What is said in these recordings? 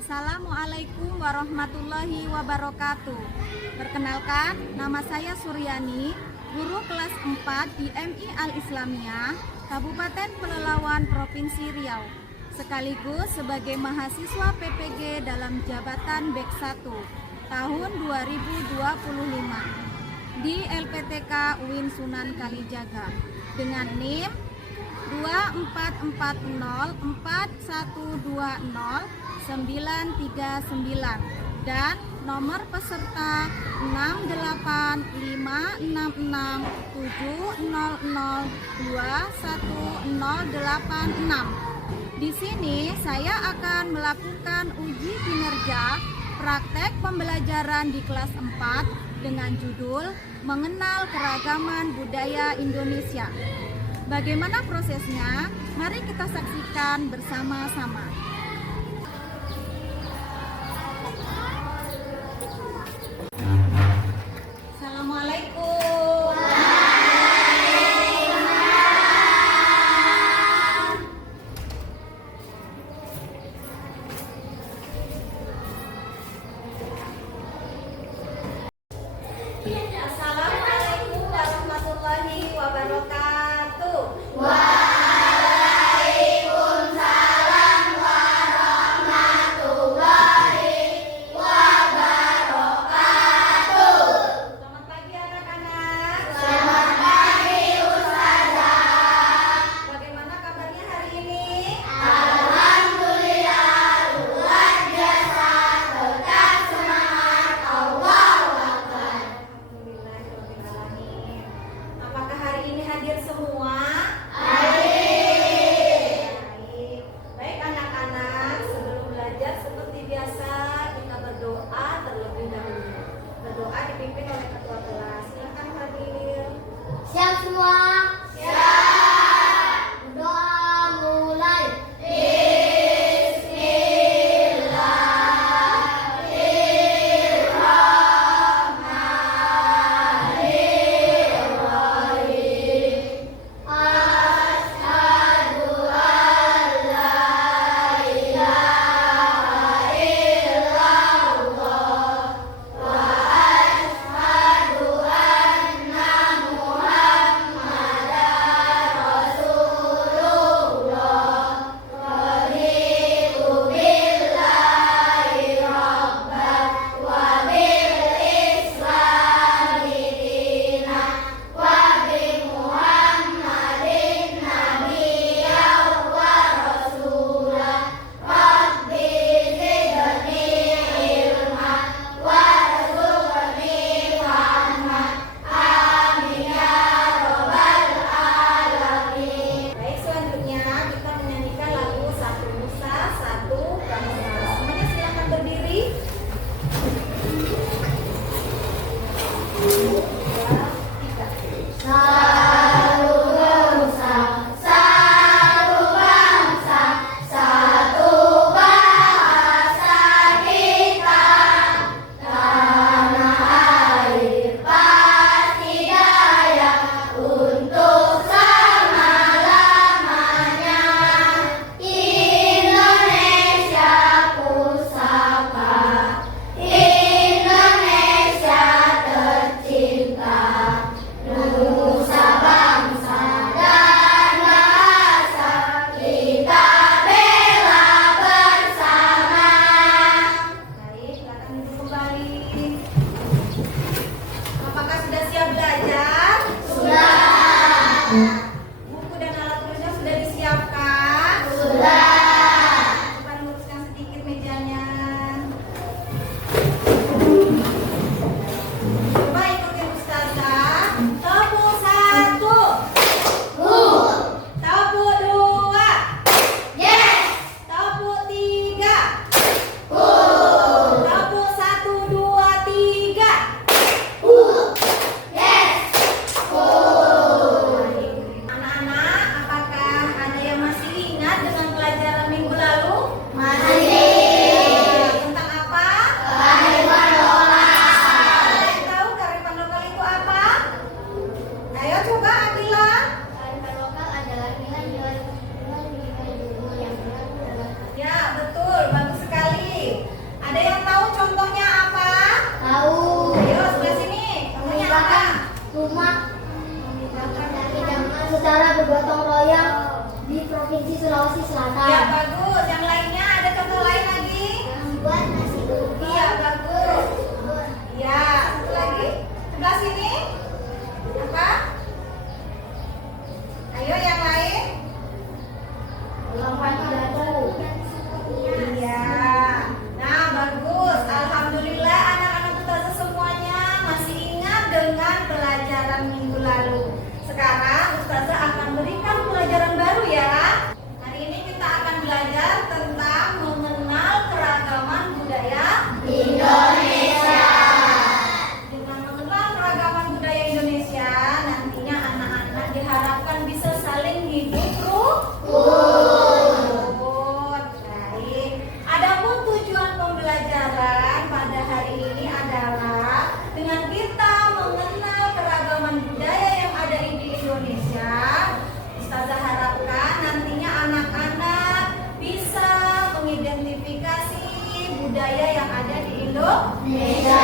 Assalamualaikum warahmatullahi wabarakatuh. Perkenalkan, nama saya Suryani, guru kelas 4 di MI Al-Islamiyah, Kabupaten Pelelawan, Provinsi Riau, sekaligus sebagai mahasiswa PPG dalam jabatan BEK 1 tahun 2025 di LPTK UIN Sunan Kalijaga dengan NIM 24404120 dan nomor peserta 6855667002186. Di sini saya akan melakukan uji kinerja praktek pembelajaran di kelas 4 dengan judul Mengenal Keragaman Budaya Indonesia. Bagaimana prosesnya? Mari kita saksikan bersama-sama. Assalamualaikum. Assalamualaikum warahmatullahi wabarakatuh. Waalaikumsalam budaya yang ada di Indonesia.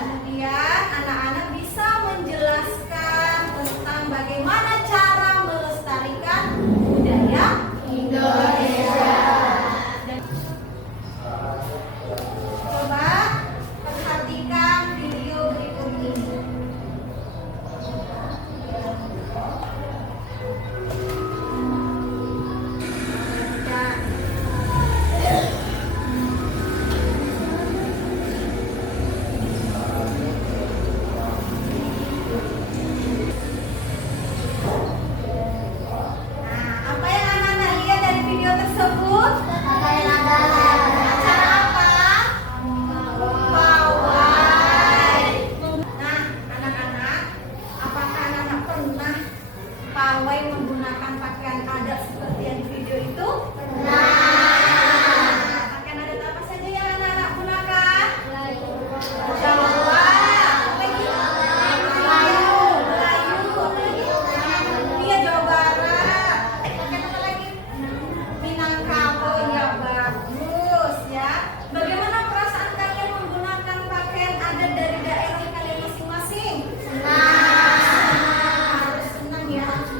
Kemudian anak-anak bisa menjelaskan tentang bagaimana cara melestarikan budaya Indonesia. Coba perhatikan video berikut ini. Pawai menggunakan pakaian adat seperti yang di video itu? Pakaian adat apa saja yang anak-anak gunakan? Jawa, Melayu, iya Jawa Barat. Pakaian apa lagi? Minangkabau, ya bagus ya. Bagaimana perasaan kalian menggunakan pakaian adat dari daerah kalian masing-masing?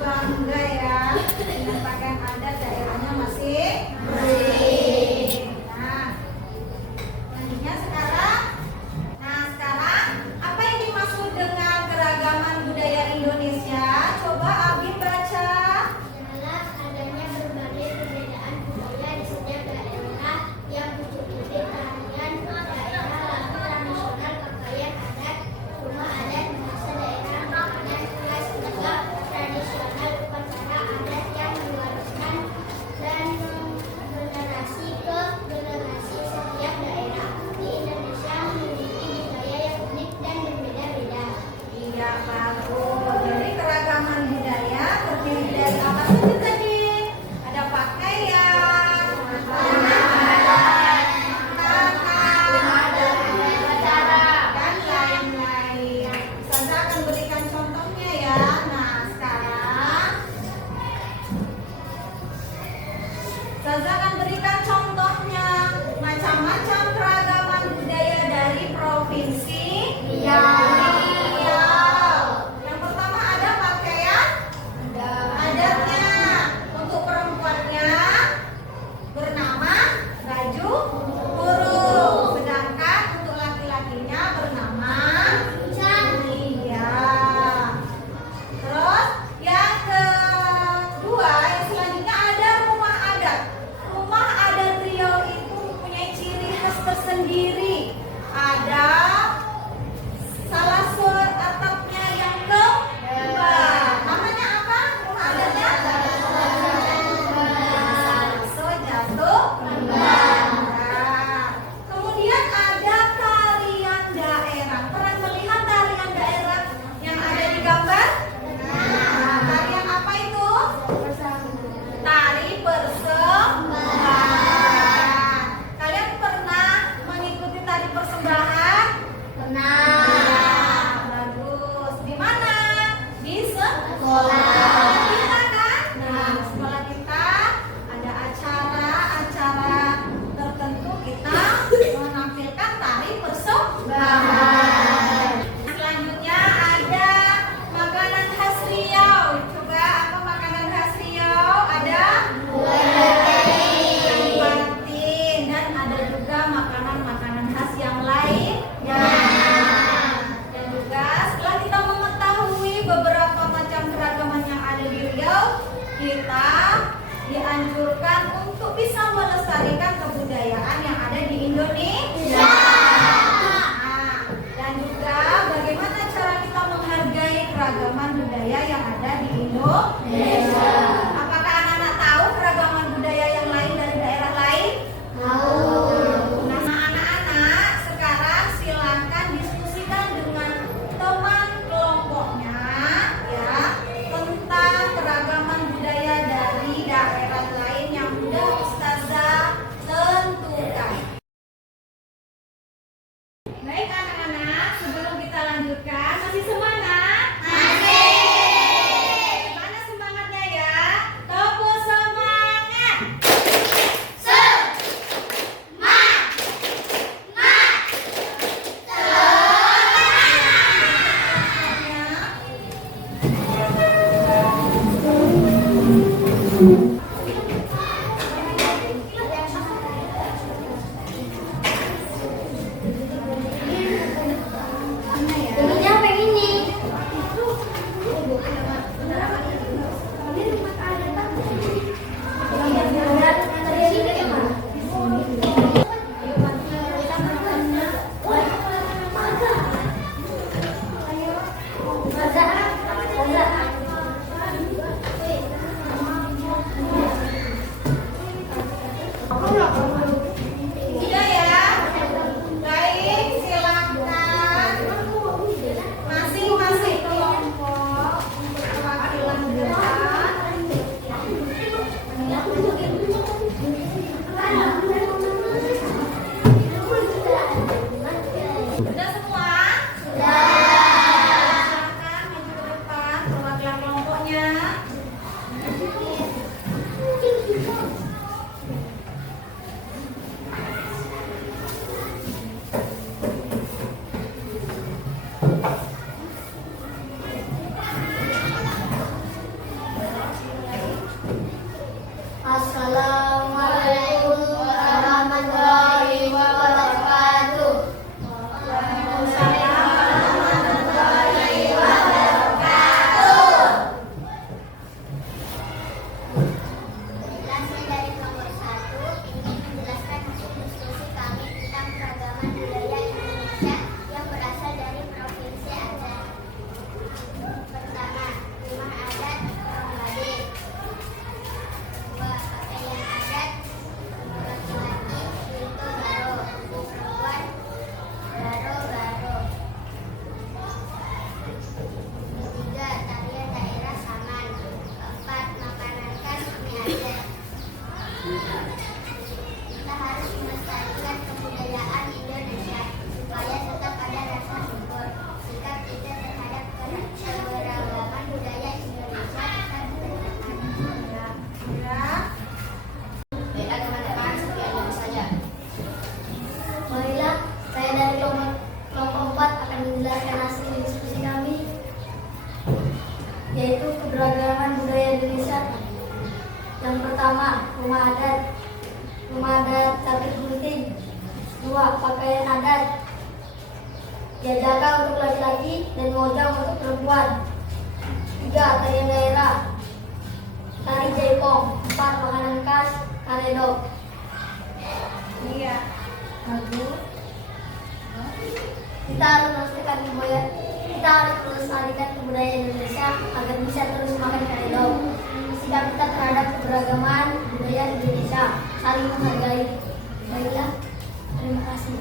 Bangga ya dengan pakaian adat daerahnya masing-masing. Selanjutnya sekarang apa yang dimaksud dengan keragaman budaya Indonesia? Coba Abi baca. Adalah adanya berbagai perbedaan budaya di setiap daerah yang mencukupi tarian daerah, lagu tradisional, pakaian adat, rumah adat, bahasa daerah, makanan khas, tegak tradisional, upacara adat yang diwariskan dan generasi ke generasi. Setiap daerah di Indonesia memiliki budaya yang unik dan berbeda-beda. Iya bagus. Jadi keragaman budaya terdiri dari apa saja tadi? Ada pakaian, dan lain-lain. Saya akan berikan contohnya ya. Nah sekarang Zaza akan berikan contohnya macam-macam keragaman budaya dari provinsi Riau. Yang pertama ada pakaian adatnya. Untuk perempuannya bernama baju kurung, sedangkan untuk laki-lakinya bernama iya. Terus yang kedua, yang selanjutnya ada rumah adat. Rumah adat Riau itu mempunyai ciri khas tersendiri. Ada salah seorang atapnya yang kembar. Namanya apa rumah adatnya? Salaso Jatuh Kembar. Kemudian ada tarian daerah. Pernah melihat tarian daerah yang ada di gambar? Tarian apa itu? Tari persembahan. Kalian pernah mengikuti tari persembahan? Bagus. Di mana? Di sekolah kita kan? Nah, sekolah kita ada acara-acara tertentu kita menampilkan tari persembahan. Selanjutnya ada makanan khas Riau. Coba apa makanan khas Riau? Ada batin dan ada juga makanan-makanan khas yang lain. Dan juga setelah kita mengetahui beberapa macam keragaman yang ada di Riau, kita dianjurkan untuk bisa melestarikan kebudayaan yang ada di Indonesia. Dan juga bagaimana cara kita menghargai keragaman budaya yang ada di Indonesia. Apakah anak-anak tahu keragaman budaya yang lain dari daerah lain? Nah, anak-anak sekarang silakan diskusikan dengan teman kelompoknya ya tentang keragaman budaya dari daerah lain yang sudah Ustazah tentukan. 2. Pakaian adat. Jadaka untuk laki-laki dan modang untuk perempuan. 3. Tarian daerah. Tari jaipong. 4. Makanan khas karedok. Iya. Bagus. Kita harus melestarikan kebudayaan Indonesia agar bisa terus makan karedok. Sikap kita terhadap keberagaman budaya Indonesia, saling menghargai. Baiklah, terima kasih.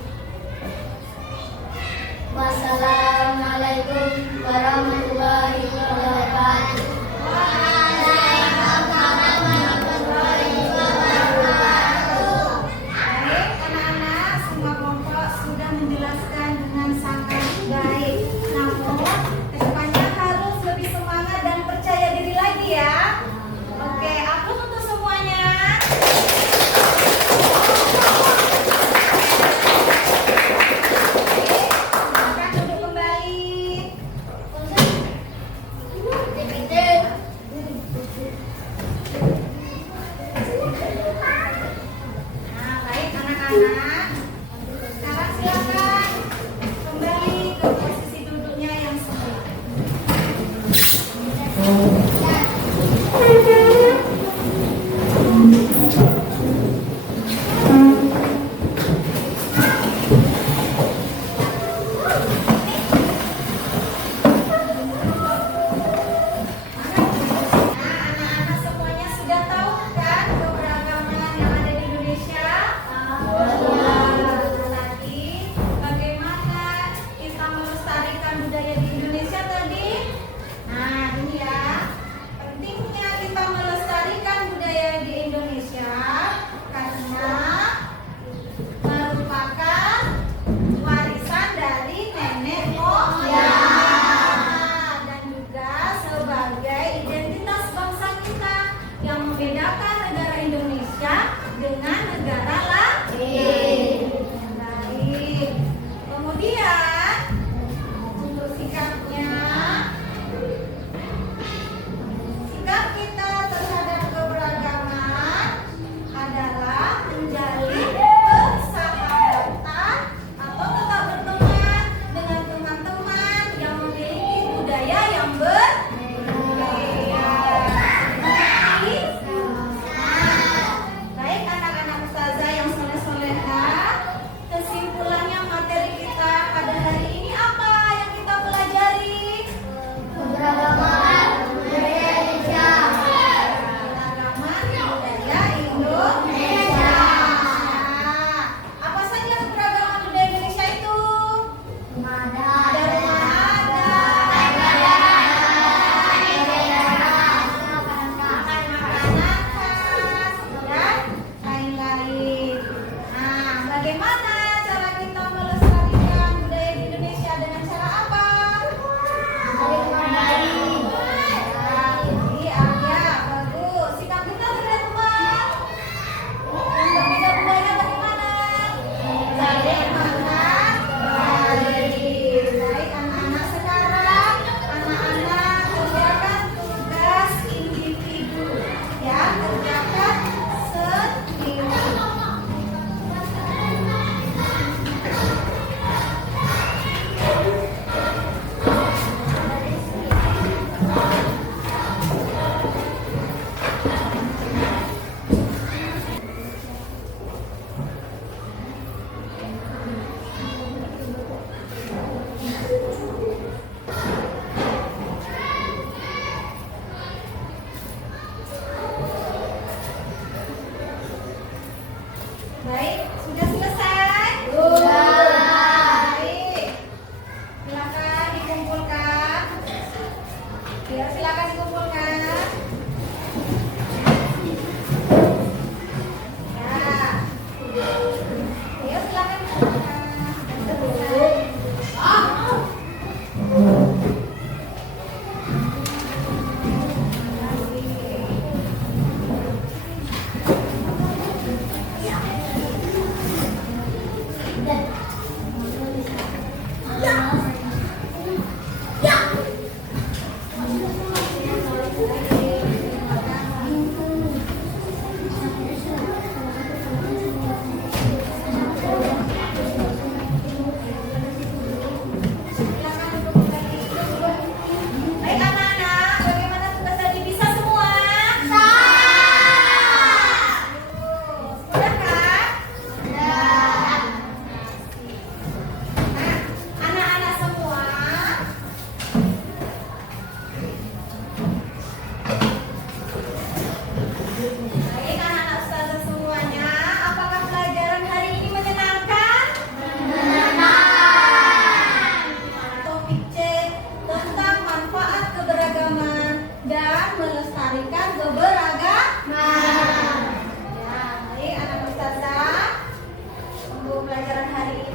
Wassalamualaikum warahmatullahi wabarakatuh. Waalaikumsalam warahmatullahi wabarakatuh. Baik, anak-anak, semua kelompok sudah menjelaskan dengan sangat baik. Namun, kedepannya harus lebih semangat dan percaya diri lagi ya. Oke, aplaus untuk semuanya. Silakan duduk kembali. Nah, baik anak-anak. Sekarang silakan kembali ke posisi duduknya yang semula. Anak-anak semuanya sudah tahu kan keberagaman yang ada di Indonesia? Tadi bagaimana kita melestarikan budaya di Indonesia tadi? Nah, ini ya. Pentingnya kita melestarikan budaya di Indonesia karena merupakan warisan dari nenek moyang dan juga sebagai identitas bangsa kita yang membedakan negara Indonesia dengan negara lain. Baik. Kemudian untuk sikapnya, sikap kita terhadap keberagaman adalah menjalin persahabatan atau tetap berteman dengan teman-teman yang memiliki budaya yang berbeda. Baik anak-anak ustazah yang soleh-soleha, kesimpulannya materi kita pada hari ini apa yang kita pelajari? Keberagaman budaya Indonesia. Keberagaman budaya Indonesia. Nah, apa saja keberagaman budaya Indonesia itu? Ada rumah makanan khas, dan lain-lain. Nah, bagaimana cara kita melestarikan budaya di Indonesia dengan cara apa? Jadi ya, bagus. Sikap kita terhadap teman yang berbeda budaya bagaimana? Saling menghargai. Baik anak-anak, sekarang anak-anak kerjakan tugas individu ya, kerjakan sendiri.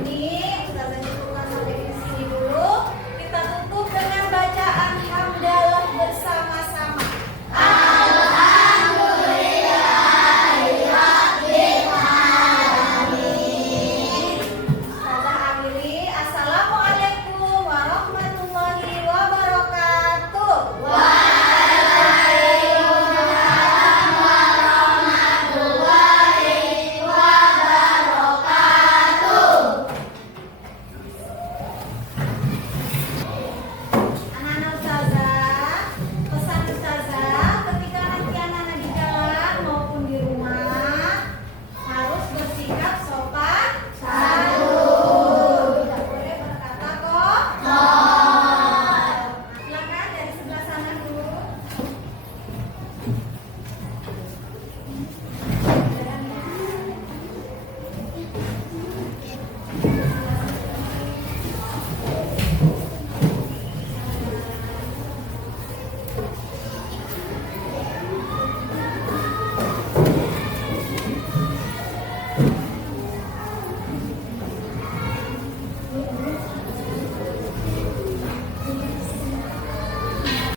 ini Ustazah cukupkan sampai di sini dulu. Kita tutup dengan bacaan hamdalah bersama-sama. Ustazah akhiri, Assalamualaikum warahmatullahi wabarakatuh. Anak-anak Ustazah, pesan Ustazah, ketika nanti anak-anak di jalan maupun di rumah harus bersikap sopan santun. Tidak boleh berkata kotor. Silakan dari sebelah sana dulu. Jalan ya.